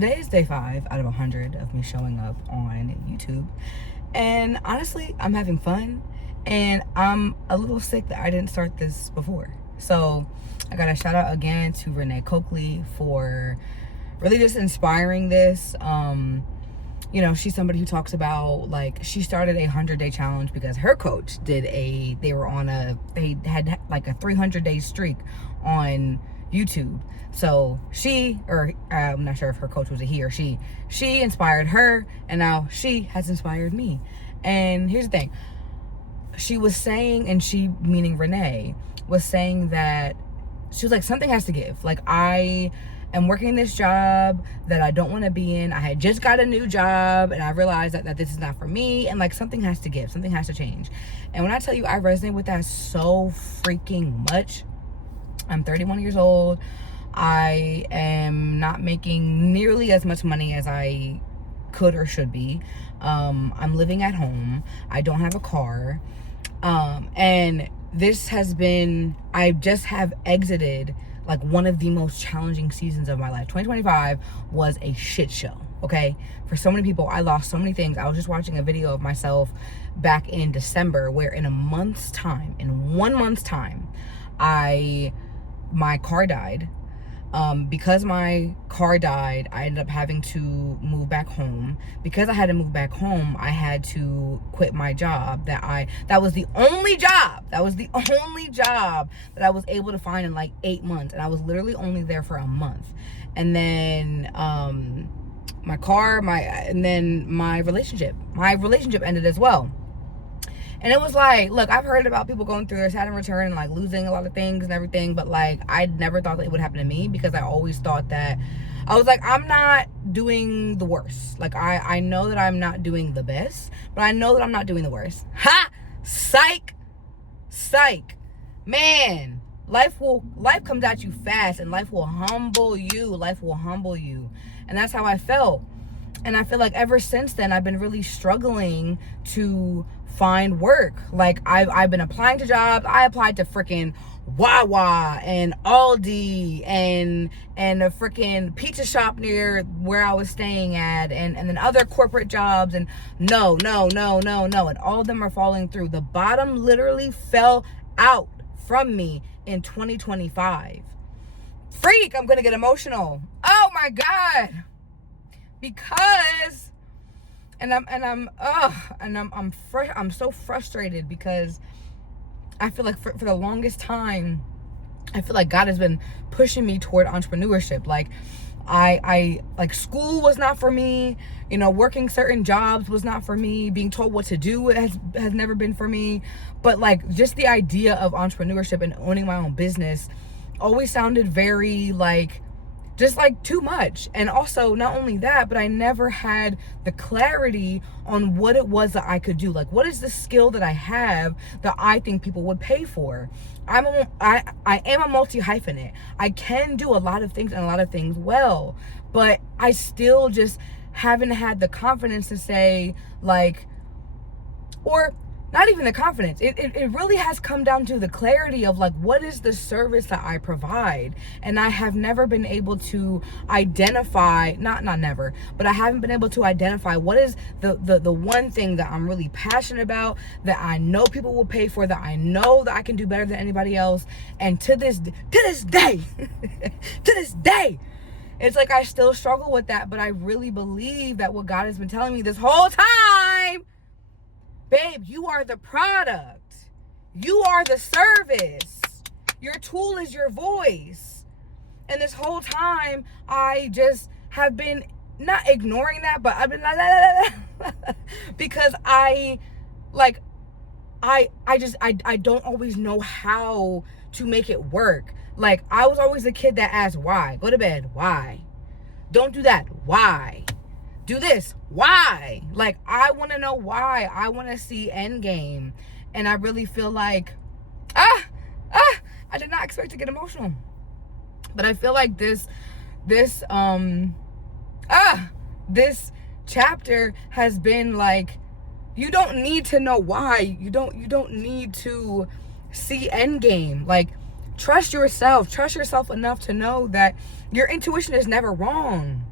today is day 5 out of 100 of me showing up on YouTube. And honestly, I'm having fun. And I'm a little sick that I didn't start this before. So I got a shout out again to Renee Coakley for really just inspiring this. You know, she's somebody who talks about, like, she started a 100-day challenge because her coach did they had like a 300-day streak on YouTube. So I'm not sure if her coach was a he or she inspired her, and now she has inspired me. And here's the thing. She was saying, and she, meaning Renee, was saying that she was like, something has to give. Like, I am working this job that I don't want to be in. I had just got a new job and I realized that this is not for me, and like, something has to give, something has to change. And when I tell you, I resonate with that so freaking much. I'm 31 years old. I am not making nearly as much money as I could or should be. I'm living at home. I don't have a car. And this has been, I just have exited like one of the most challenging seasons of my life. 2025 was a shit show, okay? For so many people, I lost so many things. I was just watching a video of myself back in December where in 1 month's time, my car died. Because my car died, I ended up having to move back home. Because I had to move back home, I had to quit my job that was the only job that I was able to find in like 8 months. And I was literally only there for a month. And then, my relationship ended as well. And it was like, look, I've heard about people going through their Saturn return and like losing a lot of things and everything, but like, I never thought that it would happen to me, because I always thought that I was like, I'm not doing the worst. Like, I know that I'm not doing the best, but I know that I'm not doing the worst. Ha! Psych! Man, life comes at you fast, and life will humble you. And that's how I felt. And I feel like ever since then, I've been really struggling to find work. Like, I've been applying to jobs. I applied to freaking Wawa and Aldi and a freaking pizza shop near where I was staying at, and then other corporate jobs, and no, and all of them are falling through. The bottom literally fell out from me in 2025. Freak, I'm gonna get emotional. Oh my God. Because I'm so frustrated, because I feel like for the longest time, I feel like God has been pushing me toward entrepreneurship. Like, I like, school was not for me, you know, working certain jobs was not for me, being told what to do has never been for me. But like, just the idea of entrepreneurship and owning my own business always sounded very like, just like, too much. And also, not only that, but I never had the clarity on what it was that I could do. Like, what is the skill that I have that I think people would pay for? I am a multi-hyphenate. I can do a lot of things and a lot of things well, but I still just haven't had the confidence to say, like, or not even the confidence. It really has come down to the clarity of like, what is the service that I provide? And I have never been able to identify, not never, but I haven't been able to identify what is the one thing that I'm really passionate about, that I know people will pay for, that I know that I can do better than anybody else. And to this day, it's like, I still struggle with that, but I really believe that what God has been telling me this whole time, babe, you are the product. You are the service. Your tool is your voice. And this whole time, I just have been not ignoring that, but I've been because I don't always know how to make it work. Like, I was always a kid that asked why. Go to bed, why? Don't do that, why? Do this, why? Like, I want to know why. I want to see end game. And I really feel like, I did not expect to get emotional. But I feel like this chapter has been like, you don't need to know why. You don't need to see end game. Like, trust yourself enough to know that your intuition is never wrong.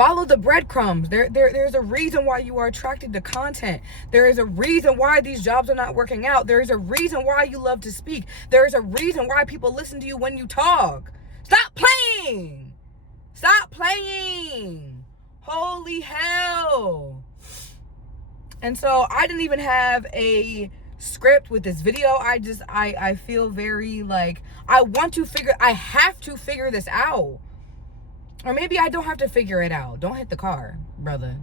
Follow the breadcrumbs. There's a reason why you are attracted to content. There is a reason why these jobs are not working out. There is a reason why you love to speak. There is a reason why people listen to you when you talk. Stop playing. Stop playing. Holy hell. And so I didn't even have a script with this video. I feel very like I have to figure this out. Or maybe I don't have to figure it out. Don't hit the car, brother.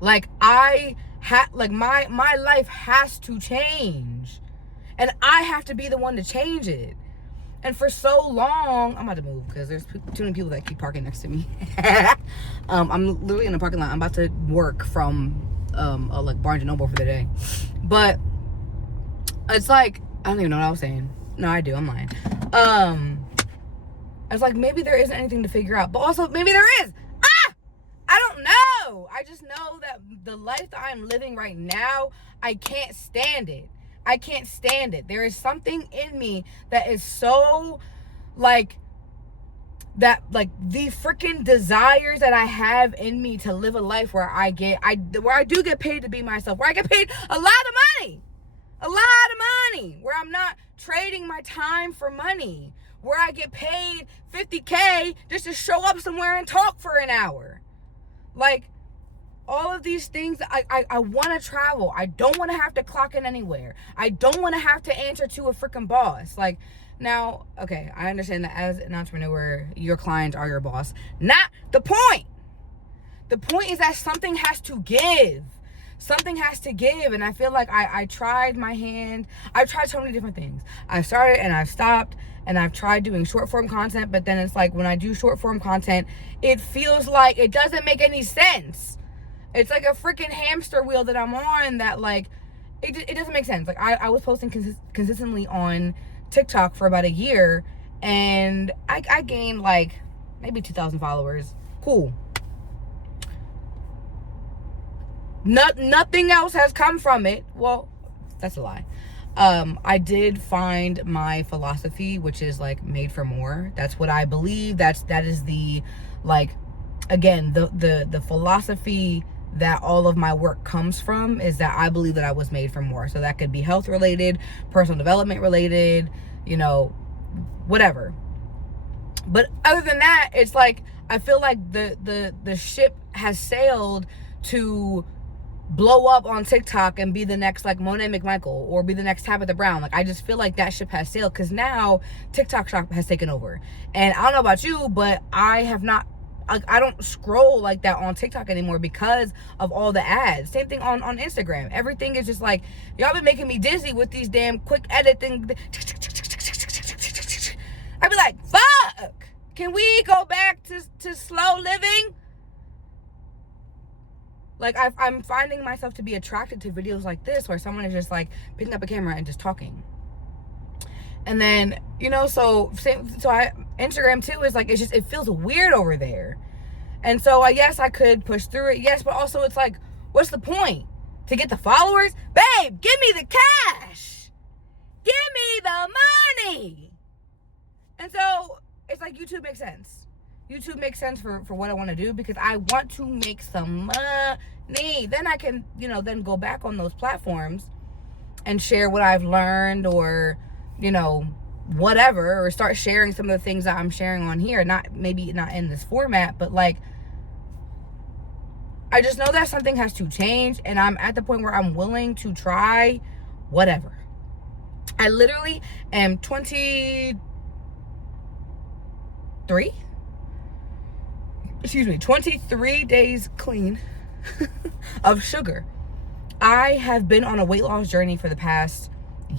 Like my life has to change. And I have to be the one to change it. And for so long, I'm about to move because there's too many people that keep parking next to me. I'm literally in the parking lot. I'm about to work from like Barnes and Noble for the day. But it's like, I don't even know what I was saying. No, I do. I'm lying. It's like maybe there isn't anything to figure out, but also maybe there is. I don't know. I just know that the life that I'm living right now, I can't stand it. I can't stand it. There is something in me that is so like that, like the freaking desires that I have in me to live a life where I do get paid to be myself, where I get paid a lot of money, where I'm not trading my time for money, where I get paid $50K just to show up somewhere and talk for an hour. Like, all of these things, I want to travel. I don't want to have to clock in anywhere. I don't want to have to answer to a freaking boss. Like, now, okay, I understand that as an entrepreneur, your clients are your boss. Not the point. The point is that something has to give. Something has to give. And I feel like I tried my hand. I've tried so many different things. I've started and I've stopped. And I've tried doing short form content. But then it's like when I do short form content, it feels like it doesn't make any sense. It's like a freaking hamster wheel that I'm on that, like, it doesn't make sense. Like, I was posting consistently on TikTok for about a year, and I gained, like, maybe 2,000 followers. Cool. Nothing else has come from it. Well, that's a lie. I did find my philosophy, which is, like, made for more. That's what I believe. That is the, like, again, the philosophy that all of my work comes from is that I believe that I was made for more. So that could be health related, personal development related, you know, whatever. But other than that, it's like I feel like the ship has sailed to blow up on TikTok and be the next like Monet McMichael or be the next Tabitha Brown. Like, I just feel like that ship has sailed because now TikTok shop has taken over. And I don't know about you, but I don't scroll like that on TikTok anymore because of all the ads. Same thing on Instagram. Everything is just like, y'all been making me dizzy with these damn quick edit things. I'd be like, fuck, can we go back to slow living? Like, I'm finding myself to be attracted to videos like this where someone is just like picking up a camera and just talking. And then, you know, Instagram too is like, it feels weird over there. And so yes, I could push through it. Yes, but also it's like, what's the point? To get the followers? Babe, give me the cash. Give me the money. And so it's like YouTube makes sense. YouTube makes sense for what I want to do because I want to make some money. Then I can, you know, then go back on those platforms and share what I've learned or, you know, whatever, or start sharing some of the things that I'm sharing on here. Maybe not in this format, but like, I just know that something has to change, and I'm at the point where I'm willing to try whatever. I literally am 23 days clean of sugar. I have been on a weight loss journey for the past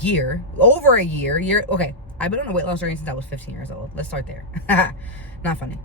year, over a year. Okay, I've been on a weight loss journey since I was 15 years old. Let's start there. Not funny.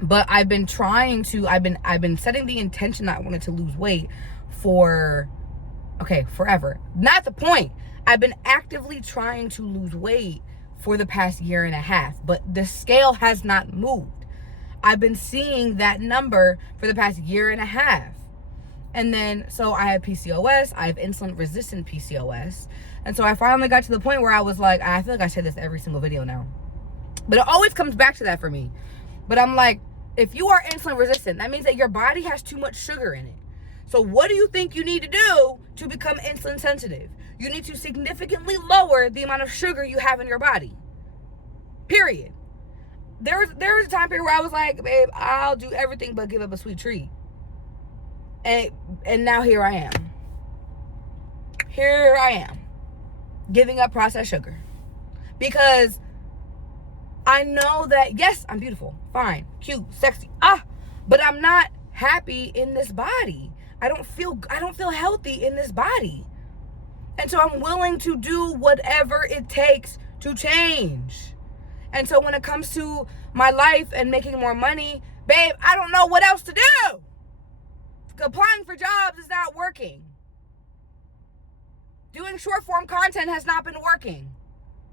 But I've been setting the intention that I wanted to lose weight for, forever. Not the point. I've been actively trying to lose weight for the past year and a half, but the scale has not moved. I've been seeing that number for the past year and a half. And then, so I have PCOS, I have insulin resistant PCOS. And so I finally got to the point where I was like, I feel like I say this every single video now, but it always comes back to that for me. But I'm like, If you are insulin resistant, that means that your body has too much sugar in it. So what do you think you need to do to become insulin sensitive? You need to significantly lower the amount of sugar you have in your body. Period. There was a time period where I was like, babe, I'll do everything but give up a sweet treat. And now here I am. Here I am. Giving up processed sugar. Because I know that, yes, I'm beautiful, fine, cute, sexy, but I'm not happy in this body. I don't feel healthy in this body. And so I'm willing to do whatever it takes to change. And so when it comes to my life and making more money, babe, I don't know what else to do. Applying for jobs is not working. Doing short form content has not been working.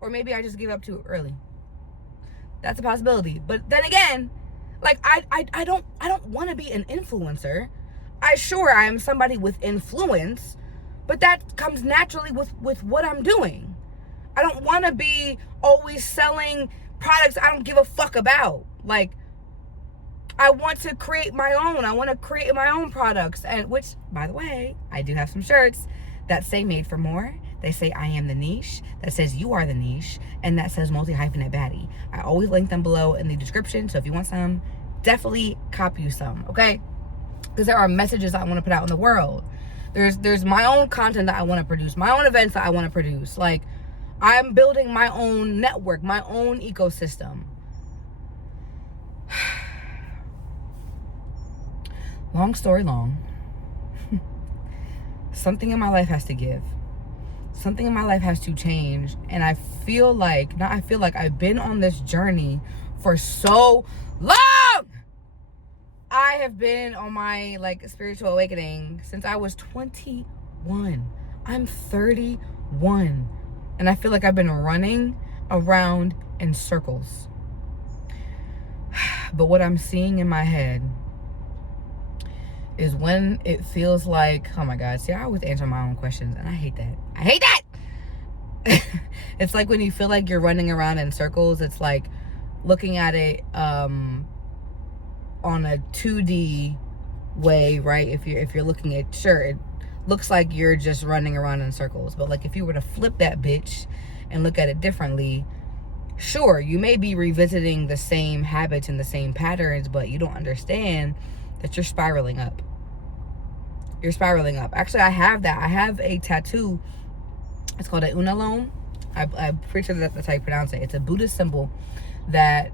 Or maybe I just gave up too early. That's a possibility. But then again, like I don't want to be an influencer. I am somebody with influence, but that comes naturally with what I'm doing. I don't want to be always selling products I don't give a fuck about. Like, I want to create my own. I want to create my own products. And which, by the way, I do have some shirts that say made for more. They say I am the niche. That says you are the niche. And that says multi-hyphenate baddie. I always link them below in the description. So if you want some, definitely cop you some, okay? Because there are messages I want to put out in the world. There's my own content that I want to produce. My own events that I want to produce. Like, I'm building my own network, my own ecosystem. Long story long, something in my life has to give. Something in my life has to change. And I feel like I've been on this journey for so long. I have been on my spiritual awakening since I was 21. I'm 31. And I feel like I've been running around in circles. But what I'm seeing in my head is when it feels like, oh my God, see, I always answer my own questions, and I hate that. It's like when you feel like you're running around in circles, it's like looking at it on a 2D way, right? If you're looking at, sure, it looks like you're just running around in circles, but like if you were to flip that bitch and look at it differently, sure, you may be revisiting the same habits and the same patterns, but you don't understand that you're spiraling up. You're spiraling up. Actually, I have that. I have a tattoo. It's called a unalome. I'm pretty sure that's how you pronounce it. It's a Buddhist symbol that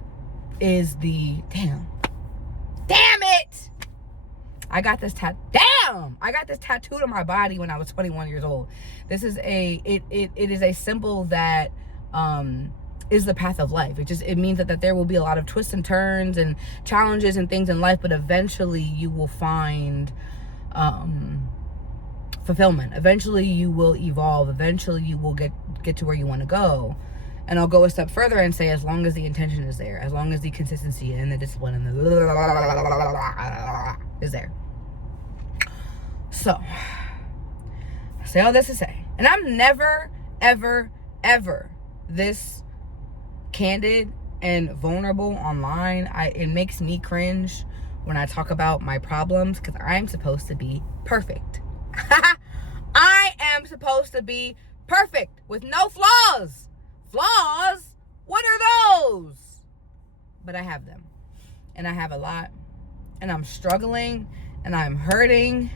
is the... Damn it! I got this tattooed on my body when I was 21 years old. This is it is a symbol that is the path of life. It means that there will be a lot of twists and turns and challenges and things in life, but eventually you will find fulfillment. Eventually you will evolve. Eventually you will get to where you want to go. And I'll go a step further and say, as long as the intention is there, as long as the consistency and the discipline and the is there. So, I say all this to say, and I'm never, ever, ever this candid and vulnerable online. It makes me cringe when I talk about my problems, because I'm supposed to be perfect. I am supposed to be perfect with no flaws. Flaws? What are those? But I have them. And I have a lot. And I'm struggling. And I'm hurting.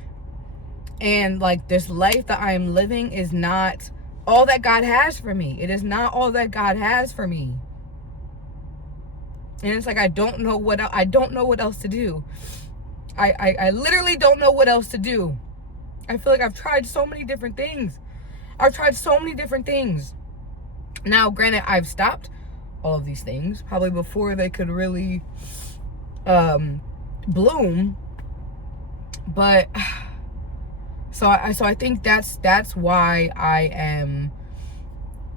And this life that I am living is not all that God has for me. It is not all that God has for me. And it's I don't know what else to do. I literally don't know what else to do. I feel like I've tried so many different things. Now, granted, I've stopped all of these things probably before they could really bloom. But so I think that's why I am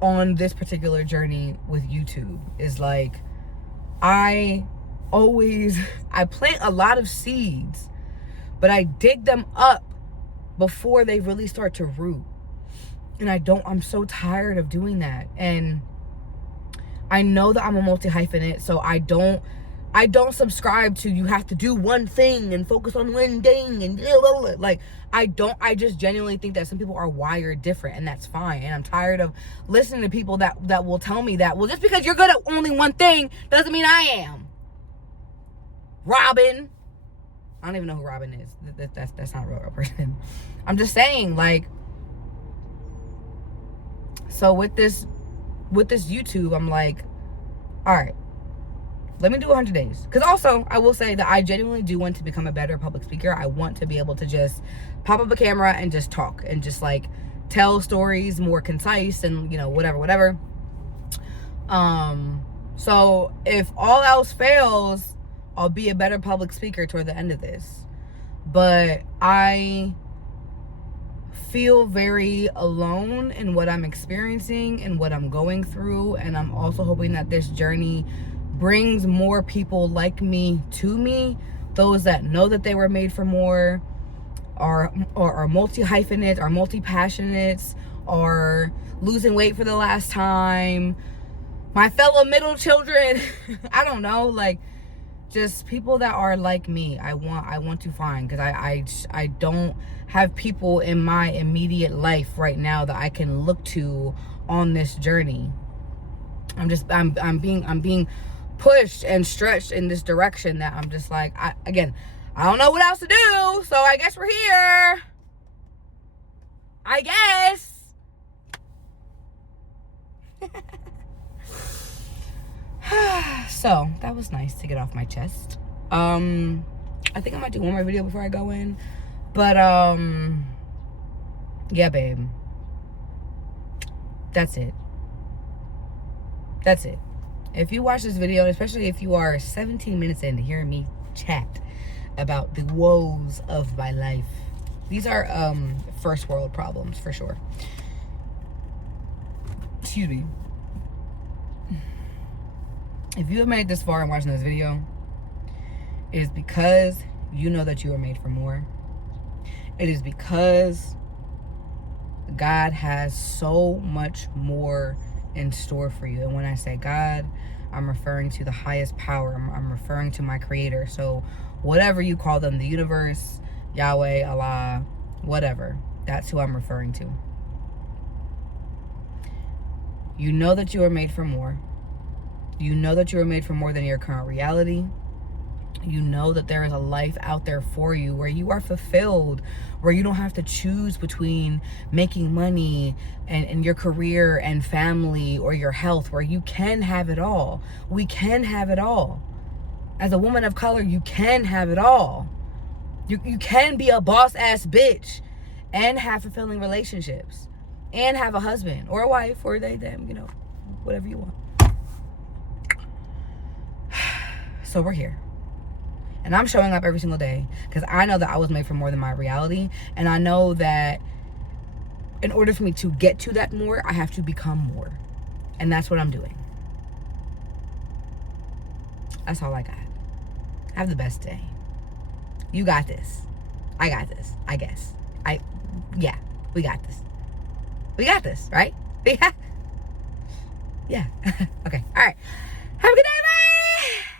on this particular journey with YouTube. Is I plant a lot of seeds, but I dig them up before they really start to root. And I'm so tired of doing that. And I know that I'm a multi-hyphenate, so I don't I don't subscribe to you have to do one thing and focus on one thing and like I just genuinely think that some people are wired different, and that's fine. And I'm tired of listening to people that will tell me that, well, just because you're good at only one thing doesn't mean I am. Robin. I don't even know who Robin is. That's not a real person. I'm just saying, like, so with this YouTube, I'm like, all right, let me do 100 days. Because also, I will say that I genuinely do want to become a better public speaker. I want to be able to just pop up a camera and just talk and just like tell stories more concise and, you know, whatever. So if all else fails, I'll be a better public speaker toward the end of this. But I feel very alone in what I'm experiencing and what I'm going through. And I'm also hoping that this journey brings more people like me to me, those that know that they were made for more, are multi-hyphenates, are multi-passionates, are losing weight for the last time, my fellow middle children. I don't know, like, just people that are like me. I want to find, because I don't have people in my immediate life right now that I can look to on this journey. I'm being pushed and stretched in this direction that I'm just like, I don't know what else to do, so I guess we're here. I guess. So that was nice to get off my chest. I think I might do one more video before I go in, but yeah, babe, that's it. If you watch this video, especially if you are 17 minutes in to hearing me chat about the woes of my life, these are first world problems for sure. Excuse me. If you have made it this far and watching this video, it is because you know that you are made for more. It is because God has so much more in store for you. And when I say God, I'm referring to the highest power. I'm referring to my creator. So whatever you call them, the universe, Yahweh, Allah, whatever, that's who I'm referring to. You know that you are made for more. You know that you are made for more than your current reality. You know that there is a life out there for you where you are fulfilled, where you don't have to choose between making money and your career and family or your health, where you can have it all. We can have it all. As a woman of color, you can have it all. You can be a boss ass bitch and have fulfilling relationships and have a husband or a wife or them, you know, whatever you want. So we're here. And I'm showing up every single day because I know that I was made for more than my reality. And I know that in order for me to get to that more, I have to become more. And that's what I'm doing. That's all I got. Have the best day. You got this. I got this, I guess. Yeah, we got this. We got this, right? Yeah. Okay, all right. Have a good day, bye!